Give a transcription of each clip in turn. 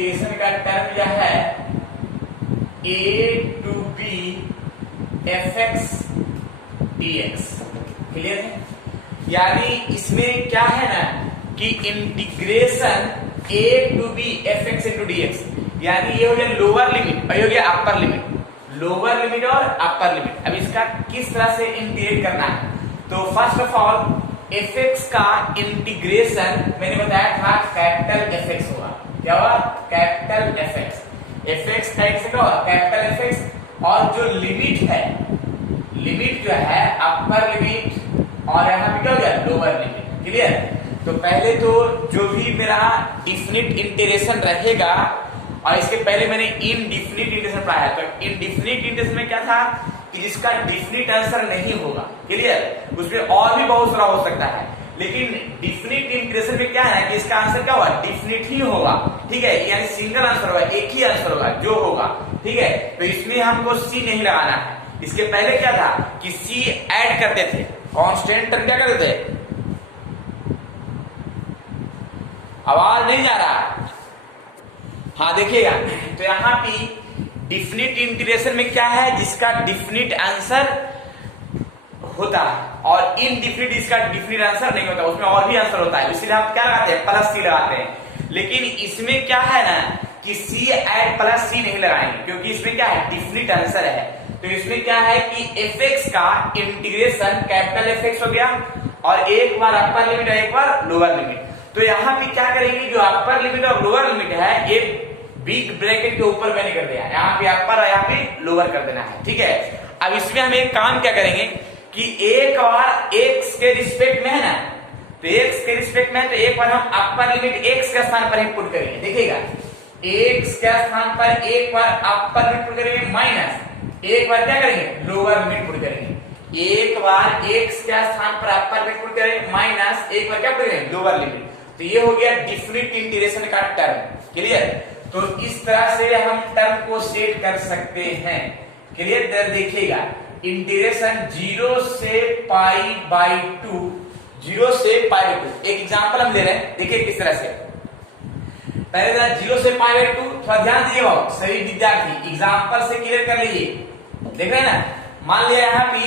Integration का term यह है a to b fx dx। Clear है? यानी इसमें क्या है ना कि integration a to b fx into dx, यानी ये हो गया लोअर लिमिट और ये हो गया अपर लिमिट, लोअर लिमिट और अपर लिमिट। अब इसका किस तरह से इंटीग्रेट करना है, तो फर्स्ट ऑफ ऑल fx का इंटीग्रेशन मैंने बताया था कैपिटल fx होगा। क्या होगा? Capital fx। fx का एक से क्या होगा? Capital fx। और जो लिमिट है, लिमिट जो है अपर लिमिट और यहाँ पे क्या हो गया? Lower limit. क्लियर? तो पहले तो जो भी मेरा डिफिनिट इंटीग्रेशन रहेगा, और इसके पहले मैंने इनडिफिनिट इंटीग्रेशन पढ़ाया, तो इनडिफिनिट इंटीग्रेशन में क्या था कि जिसका डिफिनिट आंसर नहीं होगा। क्लियर? उसमें और भी बहुत सारा हो सकता है, लेकिन डिफिनिट इंटीग्रेशन में क्या है कि इसका आंसर क्या होगा? डिफिनिट ही होगा। ठीक है? यानी सिंगल आंसर होगा, एक ही आंसर होगा जो होगा। ठीक है? तो इसमें हमको सी नहीं लगाना है। इसके पहले क्या था कि सी ऐड करते थे, कांस्टेंट टर्म क्या करते थे? आवाज नहीं जा रहा? हाँ देखिएगा, तो यहाँ पे डिफिनिट इंटीग्रेशन में क्या है, जिसका डिफिनिट आंसर होता है और इनडिफिनिट इसका डिफिनिट आंसर नहीं होता, उसमें और भी आंसर होता है, इसलिए हम क्या लगाते हैं? प्लस सी लगाते हैं। लेकिन इसमें क्या है ना कि सी ऐड प्लस सी नहीं लगाएंगे, क्योंकि इसमें क्या है? डिफिनिट आंसर है। तो इसमें क्या है कि fx का इंटीग्रेशन कैपिटल fx हो गया और एक बार अपर लिमिट और एक बार लोअर लिमिट। तो यहाँ पे क्या करेंगे, जो अपर लिमिट और लोअर लिमिट है एक बिग ब्रैकेट के ऊपर मैंने कर दिया, यहाँ पे अपर और यहाँ पे लोअर कर देना है। ठीक है? अब इसमें हम एक काम क्या करेंगे कि एक बार x के रिस्पेक्ट में है ना, तो x के रिस्पेक्ट में है तो एक बार हम अपर लिमिट x के स्थान पर ही पुट करेंगे। देखिएगा, x के स्थान पर एक बार अपर लिमिट पुट करेंगे माइनस एक बार क्या करेंगे? लोअर लिमिट पुट करेंगे। एक बार x के स्थान पर अपर लिमिट पुट करेंगे माइनस एक बार क्या पुट करेंगे? Lower limit. तो ये हो गया डिफिनिट इंटीग्रेशन का टर्म। क्लियर? तो इस तरह से हम टर्म को सेट कर सकते हैं। क्लियर? देखिएगा, इंटीग्रेशन 0 से पाई बाई 2, 0 से पाई बाई 2। एक एग्जांपल हम ले रहे हैं, देखिए किस तरह से। पहले जरा 0 से पाई बाई 2 थोड़ा ध्यान दीजिए बाबू, सभी विद्यार्थी एग्जांपल से क्लियर कर लीजिए। देख रहे हैं ना, मान लिया यहाँ पे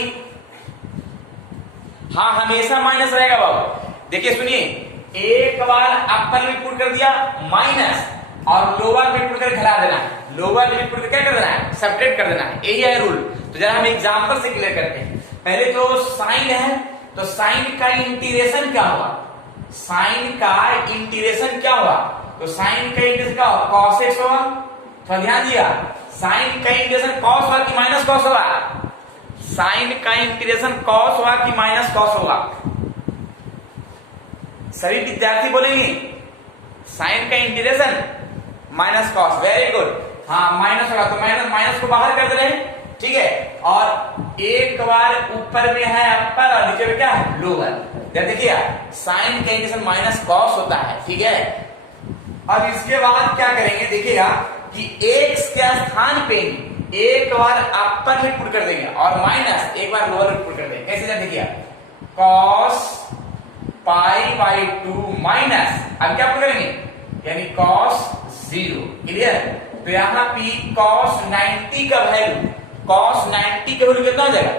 हाँ हमेशा माइनस रहेगा बाबू। देखिए सुनिए, एक बार अपर लिमिट पुट कर दिया माइनस और लोअर लिमिट पुट कर घटा देना है, लोअर लिमिट पुट कर क्या कर देना है? सब्ट्रैक्ट कर देना है। यही है रूल। तो जरा हम एग्जांपल से क्लियर करते हैं। पहले तो साइन है, तो साइन का इंटीग्रेशन क्या हुआ? साइन का इंटीग्रेशन क्या हुआ? तो साइन का इंटीग्रेशन क्या हुआ? cos x होगा। तो ध्यान दिया, साइन का इंटीग्रेशन cos होगा कि माइनस cos होगा? साइन का इंटीग्रेशन cos होगा कि माइनस cos होगा? सभी विद्यार्थी बोलेंगे साइन का integration minus cos। Very good. हाँ माइनस होगा, तो माइनस माइनस को बाहर कर दे रहे हैं। ठीक है? और एक बार ऊपर में है अपर और नीचे में क्या है? लोअर। देखिए साइन का इंटीग्रेशन माइनस cos होता है। ठीक है? अब इसके बाद क्या करेंगे, देखिएगा कि x के स्थान पे एक बार अपर लिमिट पुट कर देंगे और माइनस एक बार लोअर लिमिट पुट कर देंगे। कैसे? देखिए cos पाई बाई 2 माइनस, अब क्या पुट करेंगे? यानी cos 0। क्लियर? तो यहाँ पे cos 90 का वैल्यू, cos 90 का वैल्यू कितना हो जाएगा?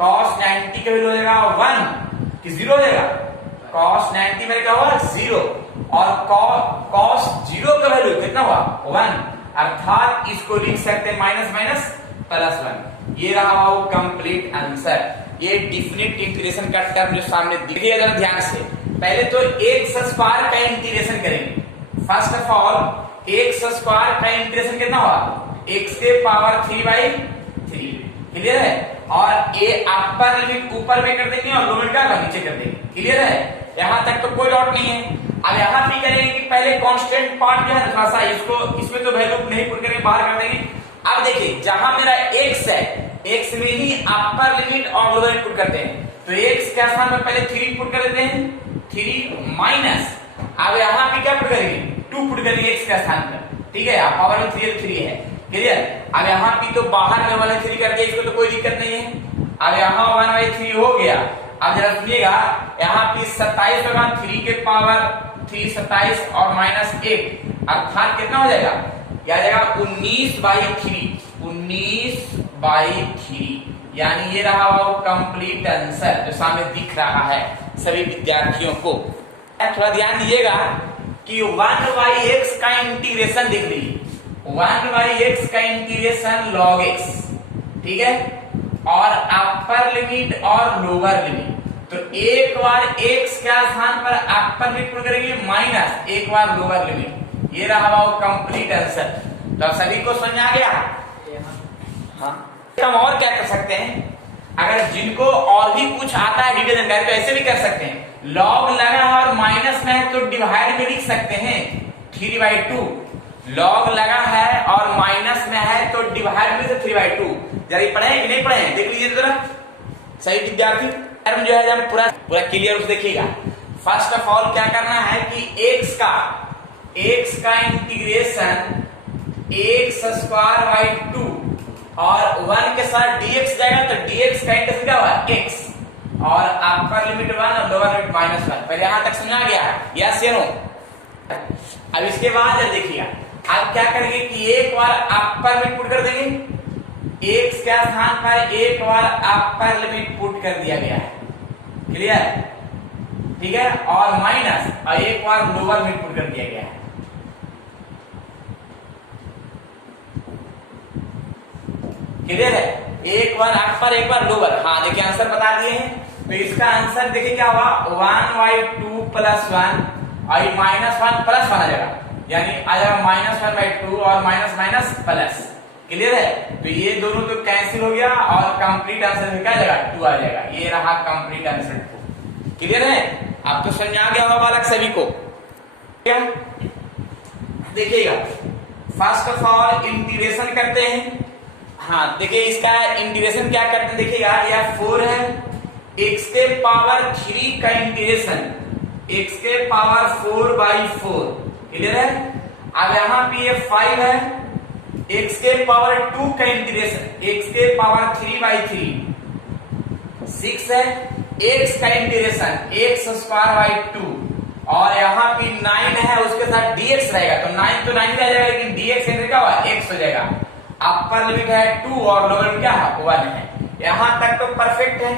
cos 90 का वैल्यू हो जाएगा 1 कि 0 हो जाएगा? cos 90 में क्या हुआ? 0। और cos 0 का वैल्यू कितना हुआ? 1। अर्थात इसको लिख सकते हैं माइनस माइनस प्लस 1। ये रहा वो कंप्लीट आंसर। ये डिफिनिट इंटीग्रेशन का टर्म जो सामने देखिए जरा ध्यान से। पहले तो x स्क्वायर का इंटीग्रेशन करेंगे। First of all x square का इंटीग्रेशन कितना हुआ? x के पावर 3/3। क्लियर है? और ये अपर लिमिट ऊपर में कर देंगे और लोअर लिमिट का नीचे कर देंगे। क्लियर है? यहां तक तो कोई डाउट नहीं है। अब यहाँ भी करेंगे कि पहले कांस्टेंट पार्ट जो है थोड़ा सा इसको, इसमें तो वैल्यू नहीं पुट करके बाहर कर देंगे। अब देखिए जहां मेरा x है, x में ही अपर लिमिट और लोअर लिमिट पुट करते हैं। तो x के स्थान पर पहले 3 पुट कर देते हैं, 3 माइनस, अब यहाँ पे क्या पुट करेंगे? 2 पुट करेंगे x के स्थान पर। ठीक है? पावर में 3 है। क्लियर? अब यहाँ पे तो बाहर में वाले 3 करके इसको तो कोई दिक्कत नहीं है। अब यहाँ 1/3 हो गया। अब जरा सुनिएगा, यहाँ पे 27 होगा, 3 के पावर 3 27 और -1 अर्थात कितना हो जाएगा, यह आ जाएगा 19/3, 19/3, यानी ये रहा वो कंप्लीट आंसर जो सामने दिख रहा है सभी विद्यार्थियों को। थोड़ा ध्यान दीजिएगा कि 1/x का इंटीग्रेशन दिख रही है, 1/x का इंटीग्रेशन log x, ठीक है, और अपर लिमिट और लोअर लिमिट। तो एक बार x के स्थान पर अपर लिमिट पुट करेंगे माइनस एक बार लोअर लिमिट, ये रहा वो कंप्लीट आंसर। तो सभी को समझ आ गया? हाँ, हम और क्या कर सकते हैं, अगर जिनको और भी कुछ आता है डिटेल जानकारी तो ऐसे भी कर सकते हैं, लॉग लगा और माइनस में है तो डिवाइड में लिख सकते हैं 3/2, लॉग लगा है और माइनस में है तो डिवाइड में से 3/2। जरा पढ़े कि नहीं पढ़े देख लीजिए जरा सही विद्यार्थी, जो है हम पूरा क्लियर उसे देखिएगा। फर्स्ट ऑफ ऑल क्या करना है कि x का इंटीग्रेशन x² और 1 के साथ dx जाएगा तो dx का इंटीग्रेशन क्या हुआ x, और अपर लिमिट 1 और लोअर लिमिट -1। पहले यहां तक समझा गया? यस या नो? अब इसके बाद देखिएगा, अब क्या करेंगे कि एक बार अपर लिमिट पुट कर देंगे, x के स्थान पर एक बार अपर लिमिट पुट कर दिया गया है, क्लियर, ठीक है, और माइनस और एक बार लोअर लिमिट पुट कर दिया गया है। क्लियर है? एक बार अपर एक बार लोअर। हाँ देखिए आंसर बता दिए हैं, तो इसका आंसर देखिए क्या हुआ 1/2 + 1 और -1 + 1 आ जाएगा, यानी आ जाएगा -1/2 और माइनस प्लस। क्लियर है? तो ये दोनों तो कैंसिल हो गया और कंप्लीट आंसर क्या आ जाएगा 2 आ जाएगा, ये रहा कंप्लीट आंसर 2। क्लियर है? आप तो समझ आ गया होगा बालक सभी को? क्या देखिएगा, फर्स्ट ऑफ ऑल इंटीग्रेशन करते हैं। हाँ देखिए इसका इंटीग्रेशन क्या करते हैं, देखिएगा यह 4 है, x के पावर 3 का इंटीग्रेशन x के पावर 4/4। क्लियर है? अब यहाँ पे ये 5 है, x के पावर 2 का इंटीग्रेशन x के पावर 3/3, 6 है, x का इंटीग्रेशन x²/2, और यहाँ पे 9 है, उसके साथ dx रहेगा तो 9 तो 9 रह जाएगा, लेकिन dx क्या हुआ x हो जाएगा। अपर लिमिट है 2 और लोअर लिमिट क्या है 1 है। यहां तक तो परफेक्ट है।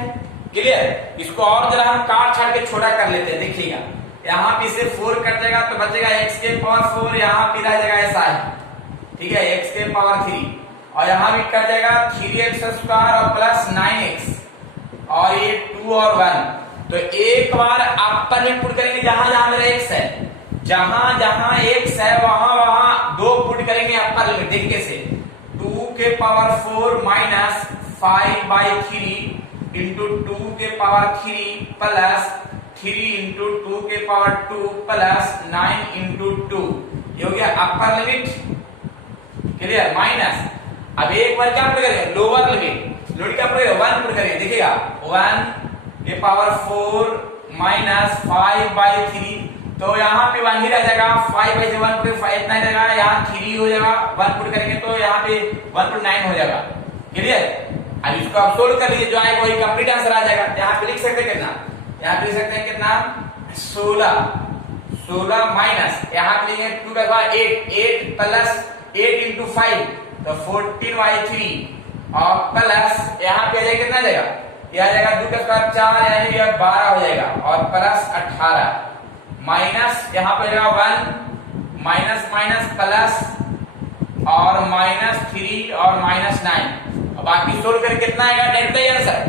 क्लियर? इसको और जरा हम काट छाट के छोटा कर लेते हैं, देखिएगा यहाँ पे से 4 कट जाएगा तो बचेगा x के पावर 4, यहाँ पे रह जाएगा ऐसा है, ठीक है, x के पावर 3, और यहाँ भी कट जाएगा 3x² और प्लस 9x, और ये 2 और 1। तो एक बार अपर लिमिट पुट करेंगे जहां जहां मेरा x है, जहां जहां x है वहां वहां 2 पुट करेंगे अपर लिमिट। देखिए से 2 के पावर 4 माइनस 5/3 इंटू 2 के पावर 3 प्लस 3 इंटू 2 के पावर 2 प्लस 9 इंटू 2, ये हो गया अपर लिमिट। क्लियर? माइनस अब एक बार क्या पुट करेंगे लोअर लिमिट, लोअर क्या पुट करेंगे 1 पुट करेंगे, देखिएगा 1 के पावर 4 माइनस 5/3, तो यहाँ पे 1 ही रह जाएगा, 5/1 पे 5 इतना ही रहेगा, यहाँ 3 हो जाएगा, 1 पुट करेंगे तो यहाँ पे 1 to 9 हो जाएगा। क्लियर? अब इसको आप सोल्व कर लीजिए, जो आएगा वही कंप्लीट आंसर आ जाएगा। यहाँ पे लिख सकते हैं कितना, यहाँ पे लिख सकते हैं कितना 16 माइनस यहाँ पे लिखेंगे 2 का 8 प्लस 8 इंटू 5 तो 14/3 और प्लस यहाँ पे आ जाएगा कितना जाएगा, यह आ जाएगा 2 का स्क्वायर 4 यानी 12 हो जाएगा, और प्लस 18 माइनस यहाँ पे जाएगा 1 माइनस माइनस प्लस और -3 और -9, और बाकी सोल्व करके कितना आएगा डायरेक्ट आंसर।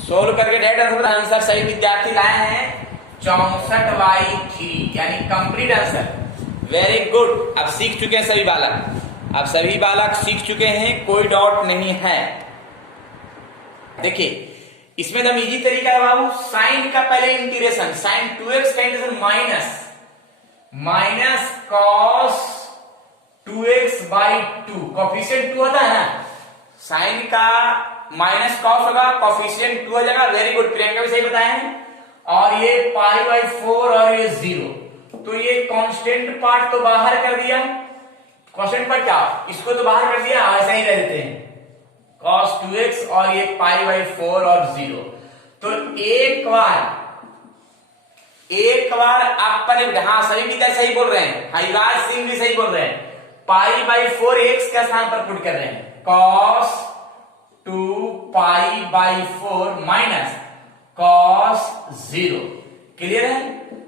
सोल्व करके डायरेक्ट आंसर सही विद्यार्थी लाए हैं 64/3 यानी कंप्लीट आंसर। वेरी गुड, अब सीख चुके हैं सभी बालक, अब सभी बालक सीख चुके हैं, कोई डाउट नहीं है। देखिए इसमें एकदम इजी तरीका है बाबू, साइन का पहले इंटीग्रेशन, साइन 2x का integration minus cos 2x/2, coefficient 2 होता है ना, साइन का माइनस कॉस होगा, कोफिशिएंट 2 हो जाएगा। वेरी गुड, प्रियंका भी सही बताए हैं। और ये π/4 और ये 0, तो ये कांस्टेंट पार्ट तो बाहर कर दिया, कांस्टेंट पार्ट क्या इसको तो बाहर कर दिया, ऐसा ही रह देते हैं cos 2x और ये π/4 और 0। तो एक बार एक बार अपर लिमिट, हाँ सभी विद्यार्थी सही बोल रहे हैं, हाँ युवराज सिंह भी सही बोल रहे हैं, पाई बाई 4 एक्स के स्थान पर पुट कर रहे हैं, cos 2 pi by 4 minus cos 0। Clear है?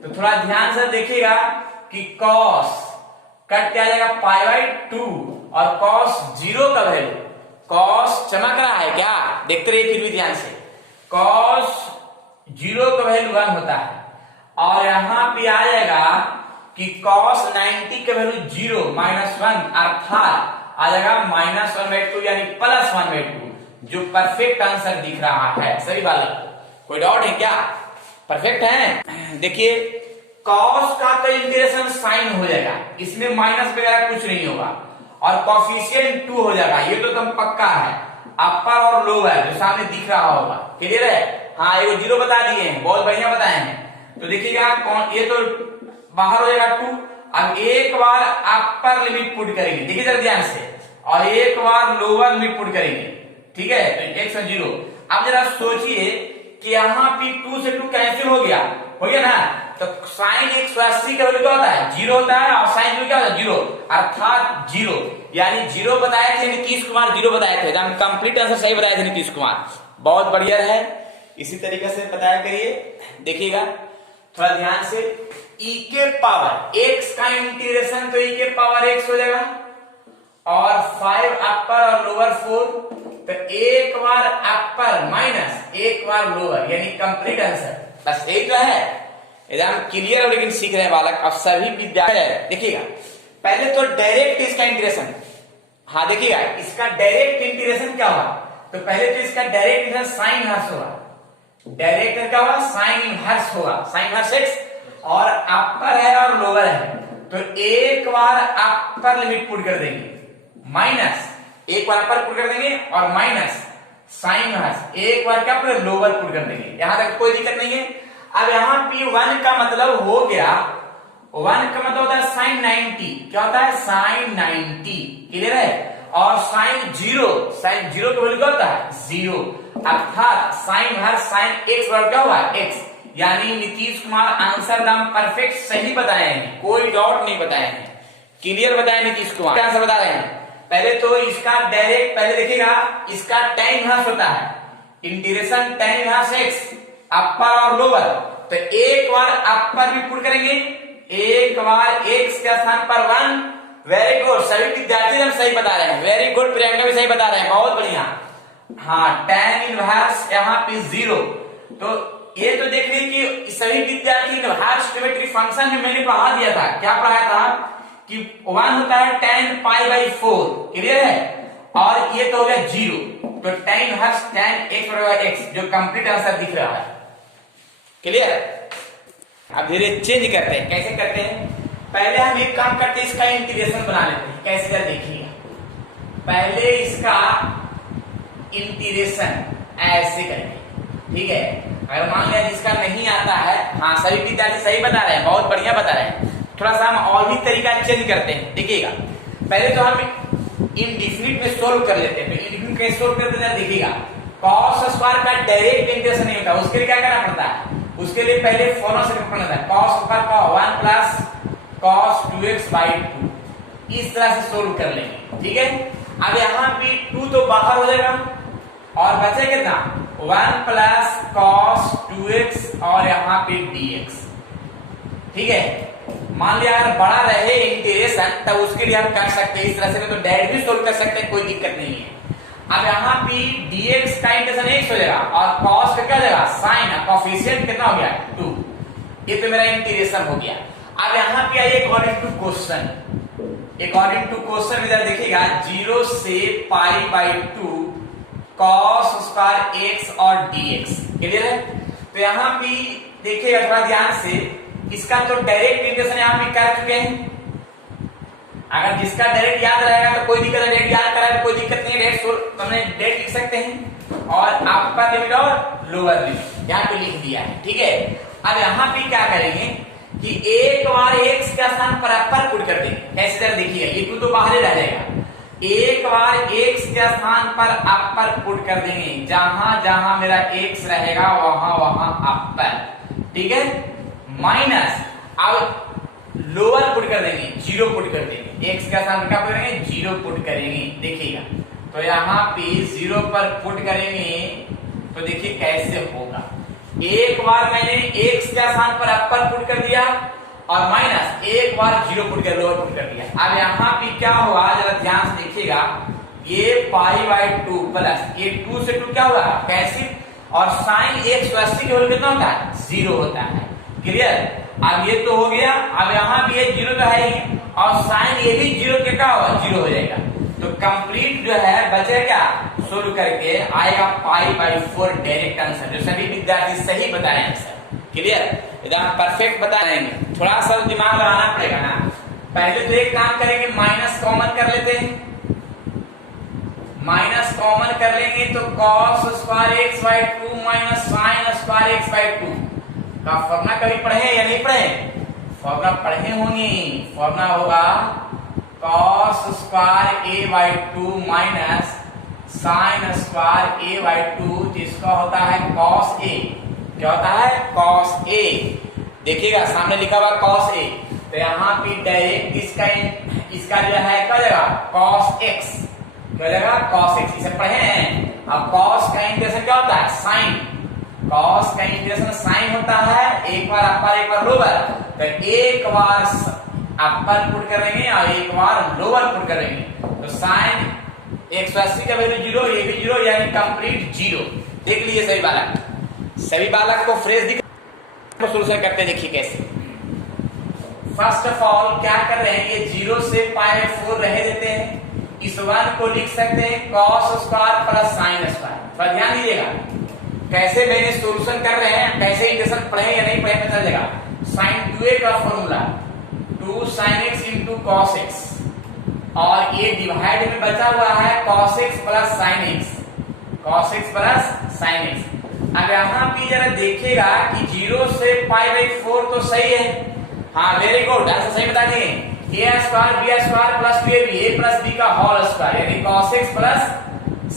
तो थोड़ा ध्यान से देखिएगा कि cos कट क्या जाएगा पाई बाई 2 और cos 0 का वैल्यू, cos चमक रहा है क्या, देखते रहिए फिर भी ध्यान से, cos 0 का वैल्यू 1 होता है और यहां पे आ जाएगा कि cos 90 का वैल्यू 0 -1 अर्थात आ जाएगा -1/2 यानी +1/2, जो परफेक्ट आंसर दिख रहा है सभी बालक को। कोई डाउट है क्या? परफेक्ट है। देखिए cos का तो इंटीग्रेशन साइन हो जाएगा, इसमें माइनस वगैरह कुछ नहीं होगा और कॉफिशिएंट 2 हो जाएगा, ये तो एकदम पक्का है, अपर और लोअर जो सामने दिख रहा होगा। क्लियर है? हाँ ये 0 बता दिए हैं, बहुत बढ़िया बताए हैं। तो देखिएगा कौन, ये तो बाहर हो जाएगा 2, अब एक बार अपर लिमिट पुट करेंगे, देखिए जरा ध्यान से, और एक बार लोअर लिमिट पुट करेंगे, ठीक है, तो x और 0। अब जरा सोचिए कि यहाँ पे 2 से 2 कैंसिल हो गया ना, तो साइन 180 का वैल्यू क्या होता है 0 होता है और साइन 0 क्या होता है 0, अर्थात 0, यानी 0 बताए थे नीतीश कुमार, 0 बताए थे, हम कंप्लीट आंसर सही बताए थे नीतीश कुमार, बहुत बढ़िया है। इसी तरीके से बताया करिए, देखिएगा थोड़ा ध्यान से, e के पावर x का इंटीग्रेशन तो e के पावर x हो जाएगा और 5 अपर और लोअर 4, तो एक बार अपर माइनस एक बार लोअर यानी कंप्लीट आंसर, बस यही तो है। एकदम क्लियर हो, लेकिन सीख रहे हैं बालक अब सभी विद्यार्थी। देखिएगा पहले तो डायरेक्ट इसका इंटीग्रेशन, हाँ देखिएगा इसका डायरेक्ट इंटीग्रेशन क्या हुआ, तो पहले तो इसका डायरेक्ट इंटीग्रेशन साइन इनवर्स होगा, डायरेक्ट क्या होगा साइन इनवर्स होगा, साइन इनवर्स x, और अपर है और लोअर है, तो एक बार अपर लिमिट पुट कर देंगे माइनस, एक बार अपर पुट कर देंगे और माइनस साइन इनवर्स, एक बार क्या पुट लोअर पुट कर देंगे, यहां तक कोई दिक्कत नहीं है। अब यहाँ पे 1 का मतलब हो गया, 1 का मतलब होता है साइन 90, क्या होता है साइन 90, क्लियर है, और साइन 0, साइन 0 का वैल्यू क्या होता है 0, अर्थात साइन हर साइन x बराबर क्या हुआ x, यानी नीतीश कुमार आंसर दाम परफेक्ट सही बताए हैं, कोई डाउट नहीं बताए हैं, क्लियर बताए नीतीश कुमार आंसर बता रहे हैं। पहले तो इसका डायरेक्ट, पहले देखिएगा इसका tan इनवर्स होता है, इंटीग्रेशन tan इनवर्स x अपर और लोअर, तो एक बार अपर भी पुट करेंगे, एक बार x के स्थान पर 1, वेरी गुड, सभी विद्यार्थी हम सही बता रहे हैं, वेरी गुड, प्रियंका भी सही बता रहे हैं, बहुत बढ़िया। हाँ tan इनवर्स यहाँ पे 0, तो ये तो देख लीजिए कि सभी विद्यार्थी इनवर्स ट्रिमेट्री फंक्शन में मैंने पढ़ा दिया था, क्या पढ़ाया था कि 1 होता है tan पाई बाई 4, क्लियर है, और ये तो हो गया 0, तो tan इनवर्स tan x बराबर x, जो कंप्लीट आंसर दिख रहा है, क्लियर। अब धीरे चेंज करते हैं, कैसे करते हैं, पहले हम एक काम करते हैं, इसका इंटीग्रेशन बना लेते हैं, कैसे कर देखिएगा, पहले इसका इंटीग्रेशन ऐसे करेंगे, ठीक है, अगर मान लिया जिसका नहीं आता है, हाँ सभी विद्यार्थी सही बता रहे हैं, बहुत बढ़िया बता रहे हैं, थोड़ा सा हम और भी तरीका चेंज करते हैं, देखिएगा पहले तो हम इनडिफिनिट में सोल्व कर लेते हैं, इनडिफिनिट कैसे सोल्व करते हैं देखिएगा, cos स्क्वायर का डायरेक्ट इंटीग्रेशन नहीं होता, उसके लिए क्या करना पड़ता है, उसके लिए पहले फॉलो से करना पड़ता है, cos स्क्वायर का 1 प्लस cos 2x बाई 2, इस तरह से सोल्व कर लेंगे, ठीक है। अब यहाँ पे 2 तो बाहर हो जाएगा और बचे कितना 1 प्लस cos 2x और यहाँ पे dx, ठीक है। मान लिया अगर बड़ा रहे इंटीग्रेशन तब उसके लिए हम कर सकते हैं इस तरह से, तो डायरेक्ट भी सोल्व कर सकते हैं, कोई दिक्कत नहीं है। अब यहाँ पे dx का इंटीग्रेशन x हो जाएगा और cos का क्या हो जाएगा साइन, कॉफिशिएंट कितना हो गया 2, ये तो मेरा इंटीग्रेशन हो गया। अब यहाँ पे आइए according to question, according to question इधर देखिएगा 0 से pi by 2 cos square x और dx, क्लियर है। तो यहाँ पे देखिएगा थोड़ा ध्यान से, इसका तो डायरेक्ट इंटीग्रेशन यहाँ पे कर चुके हैं, अगर जिसका डायरेक्ट याद रहेगा तो कोई दिक्कत नहीं, डायरेक्ट याद करा तो कोई दिक्कत नहीं, डायरेक्ट हमने डायरेक्ट लिख सकते हैं, और अपर लिमिट और लोअर लिमिट यहाँ पे लिख दिया है, ठीक है। अब यहाँ पे क्या करेंगे कि एक बार x के स्थान पर अपर पुट कर देंगे, कैसे जरा देखिएगा, ये 2 तो बाहर ही रह जाएगा, एक बार x के स्थान पर अपर पुट कर देंगे, जहां जहां मेरा x रहेगा वहां वहां अपर, ठीक है, माइनस, अब लोअर पुट कर देंगे, जीरो पुट कर देंगे, एक्स का स्थान क्या पुट करेंगे, जीरो पुट करेंगे। देखिएगा तो यहाँ पे जीरो पर पुट करेंगे तो देखिए कैसे होगा। एक बार मैंने एक्स के स्थान पर अपर पुट कर दिया और माइनस एक बार जीरो पुट कर लोअर पुट कर दिया। अब यहाँ पे क्या हुआ जरा ध्यान से देखिएगा, ये पाई बाई 2 प्लस ये 2 से 2 क्या हुआ कैंसिल, और साइन 180 के वैल्यू कितना होता है, जीरो होता है। क्लियर। अब ये तो हो गया, अब यहाँ भी ये जीरो तो है ही और साइन ये भी जीरो के क्या होगा, जीरो हो जाएगा। तो कंप्लीट जो है बचे क्या, सोल्व करके आएगा पाई बाई 4 डायरेक्ट आंसर, जो सभी विद्यार्थी सही बता रहे हैं आंसर। क्लियर, एकदम परफेक्ट बता रहे हैं। थोड़ा सा दिमाग लगाना पड़ेगा ना। पहले तो एक काम करेंगे, माइनस कॉमन कर लेते हैं। माइनस कॉमन कर लेंगे तो cos square x by 2 minus sine square x by 2 का फॉर्मूला कभी पढ़े या नहीं पढ़े, फॉर्मूला पढ़े होंगे। फॉर्मूला होगा cos square a by 2 minus sine square a by 2, जिसका होता है cos a। क्या होता है, cos a। देखिएगा सामने लिखा हुआ cos a, तो यहाँ पे डायरेक्ट इसका जो है क्या जगह cos x, क्या जगह cos x, इसे पढ़े हैं। अब cos का इंटीग्रेशन क्या होता है, साइन। cos का इंटीग्रेशन साइन होता है, एक बार अपर एक बार लोअर, तो एक बार अपर पुट करेंगे और एक बार लोअर पुट करेंगे, तो साइन 180 का वैल्यू जीरो, ये भी जीरो, यानी कंप्लीट जीरो। देख लीजिए सभी बालक को फ्रेश दिख सोल्यूशन करते देखिए कैसे। फर्स्ट ऑफ ऑल क्या कर रहे हैं, ये जीरो से पाई 4 रह देते हैं, इस वन को लिख सकते हैं cos square plus sine square. थोड़ा ध्यान दीजिएगा कैसे मैंने सोल्यूशन कर रहे हैं, कैसे इंटीग्रेशन पढ़े या नहीं पढ़े पता चलेगा। साइन 2a का formula 2 sin x into cos x, और ये डिवाइड में बचा हुआ है cos x plus sin x, cos x plus sin x। अब यहाँ पे जरा देखिएगा कि 0 से पाई बाई 4 तो सही है, हाँ वेरी गुड, आंसर सही बता दिए। a square b square plus 2ab, a plus b का होल स्क्वायर, यानी cos x plus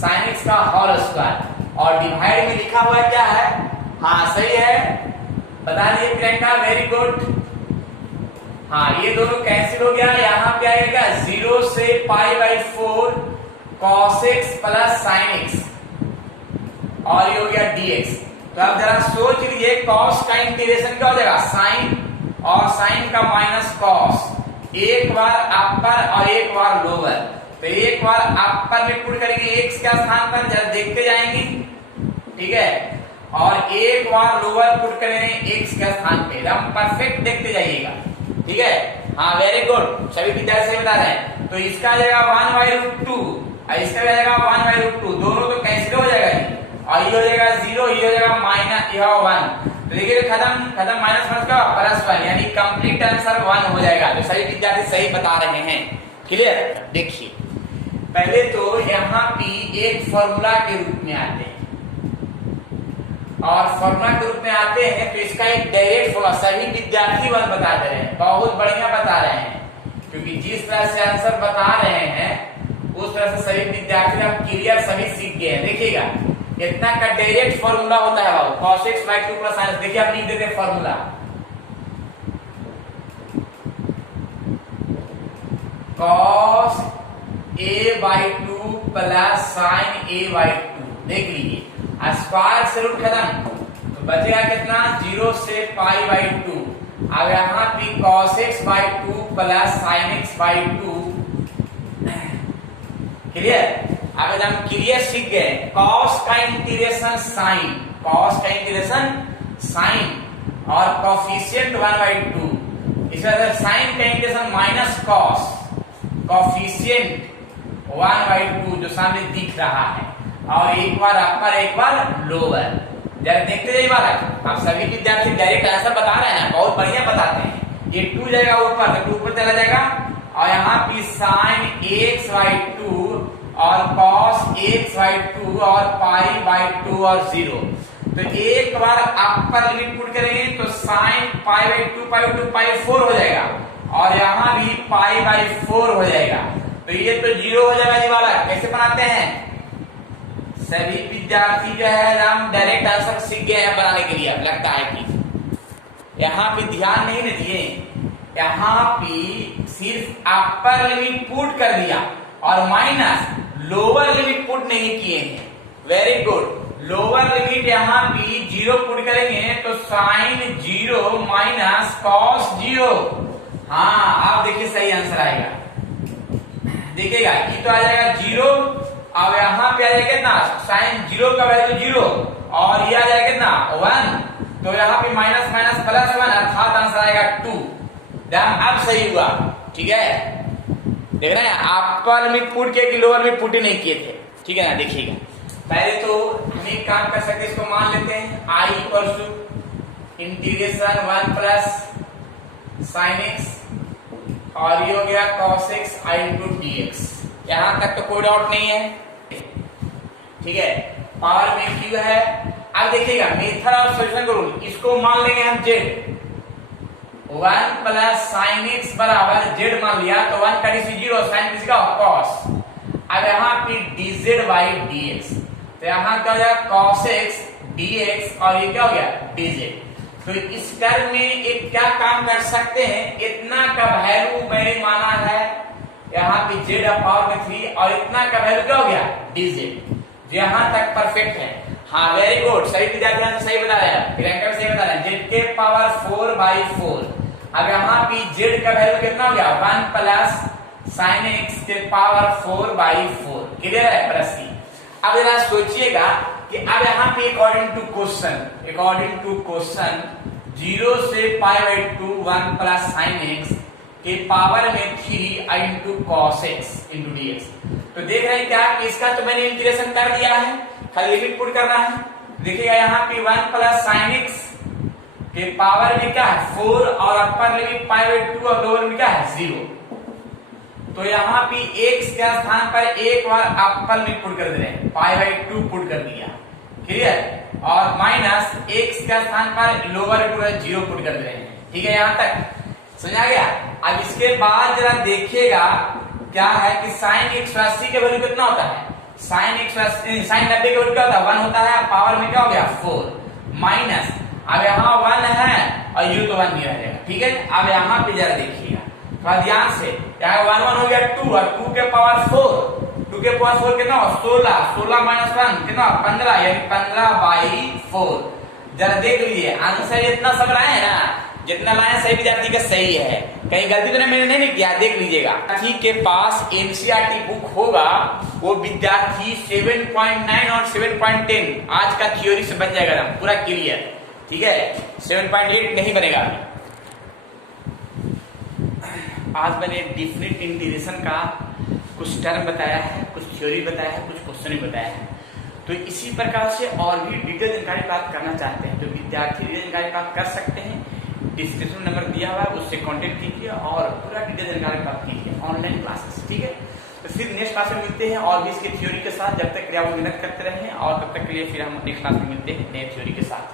sin x का होल स्क्वायर, और डिवाइड में लिखा हुआ क्या है, हाँ सही है, बता दिए प्रियंका, वेरी गुड। हाँ ये दोनों कैंसिल हो गया, यहाँ पे आएगा 0 से pi by 4 cos x plus sin x, और ये हो गया dx। तो अब जरा सोच लीजिए cos का इंटीग्रेशन क्या हो जाएगा, साइन, और साइन का माइनस cos, एक बार अपर और एक बार लोअर, तो एक बार अपर में पुट करेंगे x के स्थान पर, जरा देखते जाएंगे, ठीक है, और एक बार लोअर पुट करेंगे x के स्थान पे, एकदम परफेक्ट देखते जाइएगा, ठीक है। हाँ वेरी गुड, सभी विद्यार्थी सही बता रहे हैं। तो इसका जाएगा 1/√2 और इसका जाएगा 1/√2, दोनों तो कैंसिल हो जाएगा जी, और ये हो जाएगा 0, ये हो जाएगा माइनस, यह 1, तो देखिए खत्म, माइनस का प्लस 1, यानी कंप्लीट आंसर 1 हो जाएगा। तो सभी विद्यार्थी सही बता रहे हैं। क्लियर। देखिए पहले तो यहाँ पे एक फॉर्मूला के रूप में आते हैं, और फॉर्मूला के रूप में आते हैं तो इसका एक डायरेक्ट फॉर्मूला सभी विद्यार्थी वन बता दे रहे हैं, बहुत बढ़िया बता रहे हैं, क्योंकि जिस तरह से आंसर बता रहे हैं उस तरह से सभी विद्यार्थी अब क्लियर सभी सीख गए हैं। देखिएगा इतना का डायरेक्ट फॉर्मूला होता है बाबू, cos x by 2 plus sin। देखिए आप लिख देते हैं formula, cos a by 2 plus sin a by 2। देख लीजिए स्क्वायर से रूट खत्म, तो बचेगा कितना, 0 से पाई बाई 2। अब यहाँ पे cos x by 2 plus sin x by 2। Clear. अब हम क्लियर सीख गए, cos का इंटीग्रेशन sin, cos का इंटीग्रेशन sin, और कोफिशिएंट 1/2, इस वजह से sin का इंटीग्रेशन माइनस cos, कोफिशिएंट 1/2 जो सामने दिख रहा है, और एक बार अपर एक बार लोअर। जरा देखते जाइए बालक, आप सभी विद्यार्थी डायरेक्ट आंसर बता रहे हैं, बहुत बढ़िया बताते हैं। ये 2 जाएगा ऊपर, तो 2 ऊपर चला जाएगा, और यहाँ पे sin x/2 और cos x/2 और पाई बाई 2 और 0। तो एक बार अपर लिमिट पुट करेंगे तो sin पाई बाई 2 पाई 4 हो जाएगा, और यहाँ भी पाई बाई 4 हो जाएगा, तो ये तो 0 हो जाएगा जी बालक। कैसे बनाते हैं, सभी विद्यार्थी जो है हम डायरेक्ट आंसर सीख गए हैं बनाने के लिए, अब लगता है कि यहाँ पे ध्यान नहीं न दिए, यहाँ पे सिर्फ अपर लिमिट पुट कर दिया और माइनस लोअर लिमिट पुट नहीं किए हैं। Very good. लोअर लिमिट यहाँ पे 0 पुट करेंगे तो साइन 0 माइनस कॉस 0। हाँ, आप देखिए सही आंसर आएगा। देखिएगा ये तो आ जाएगा 0, अब यहाँ पे आ जाएगा कितना, साइन 0 का वैल्यू 0 और ये आ जाएगा कितना 1, तो यहाँ पे माइनस माइनस प्लस 1 अर्थात आंसर आएगा 2। ध्यान, अब सही हुआ। ठीक है, देख रहे हैं अपर लिमिट पुट किया कि लोअर लिमिट पुट ही नहीं किए थे। ठीक है ना, देखिएगा पहले तो हम एक काम कर सकते हैं, इसको मान लेते हैं I equals to integration 1 plus sine x और ये हो गया cos x I into dx। यहां तक तो कोई डाउट नहीं है। ठीक है, पावर में क्यू है। अब देखिएगा मेथड ऑफ सॉल्यूशन का रूल, इसको मान लेंगे हम z 1 प्लस साइन एक्स बराबर z मान लिया तो 1 का 0 साइन किसका cos। अब यहाँ पे dz बाई dx, तो यहाँ क्या हो जाएगा cos x dx और ये क्या हो गया dz। तो इस टर्म में एक क्या काम कर सकते हैं, इतना का वैल्यू मैंने माना है यहाँ पे z पावर में 3 और इतना का वैल्यू क्या हो गया dz। यहाँ तक परफेक्ट है। हाँ वेरी गुड, सही विद्यार्थी सही बता रहे हैं, प्रियंका सही बता रहे हैं। z के पावर 4/4। अब यहाँ पे z का वैल्यू कितना हो गया 1 प्लस साइन एक्स के पावर 4/4। क्लियर है प्रश्न। अब जरा सोचिएगा कि अब यहाँ पे अकॉर्डिंग टू क्वेश्चन 0 से π/2 1 प्लस साइन एक्स के पावर में 3 into cos x into dx। तो देख रहे हैं क्या कि इसका तो मैंने इंटीग्रेशन कर दिया है, खाली लिमिट पुट करना है। देखिएगा यहाँ पे 1 प्लस साइन एक्स के पावर में क्या है 4 और अपर लिमिट π/2 और लोअर में क्या है 0। तो यहाँ पे x के स्थान पर एक बार अपर लिमिट पुट कर दे रहे हैं, π/2 पुट कर दिया। क्लियर, और माइनस x के स्थान पर लोअर 0 पुट कर दे रहे हैं। ठीक है, यहाँ तक समझा गया। अब इसके बाद जरा देखिएगा क्या है कि साइन 180 के वैल्यू कितना होता है, साइन 90 के वैल्यू क्या होता है 1 होता है, पावर में क्या हो गया 4 माइनस, अब यहाँ 1 है और यू तो 1 नहीं रहेगा। ठीक है, अब यहाँ पे जरा देखिएगा थोड़ा ध्यान से, यहाँ 1 1 हो गया 2 और 2 के पावर 4, 2 के पावर 4 कितना 16 माइनस 1 कितना 15, यानी 15/4। जरा देख लीजिए आंसर जितना सब लाए हैं ना, जितना लाए सही विद्यार्थी का सही है, कहीं गलती तो मैंने नहीं किया। देख लीजिएगा विद्यार्थी के पास एनसीईआरटी बुक होगा, वो विद्यार्थी 7.9 और 7.10 आज का थ्योरी से बन जाएगा पूरा क्लियर। ठीक है, 7.8 नहीं बनेगा। आज मैंने डिफिनिट इंटीग्रेशन का कुछ टर्म बताया है, कुछ थ्योरी बताया है, कुछ क्वेश्चन भी बताया है। तो इसी प्रकार से और भी डिटेल जानकारी प्राप्त करना चाहते हैं तो विद्यार्थी डिटेल जानकारी प्राप्त कर सकते हैं। डिस्क्रिप्शन नंबर दिया हुआ है, उससे कांटेक्ट कीजिए और पूरा डिटेल जानकारी प्राप्त कीजिए ऑनलाइन क्लासेस। ठीक है, तो फिर नेक्स्ट क्लास में मिलते हैं और भी इसके थ्योरी के साथ। जब तक क्रिया मेहनत करते रहें और तब तक के लिए फिर हम नेक्स्ट क्लास में मिलते हैं नए थ्योरी के साथ।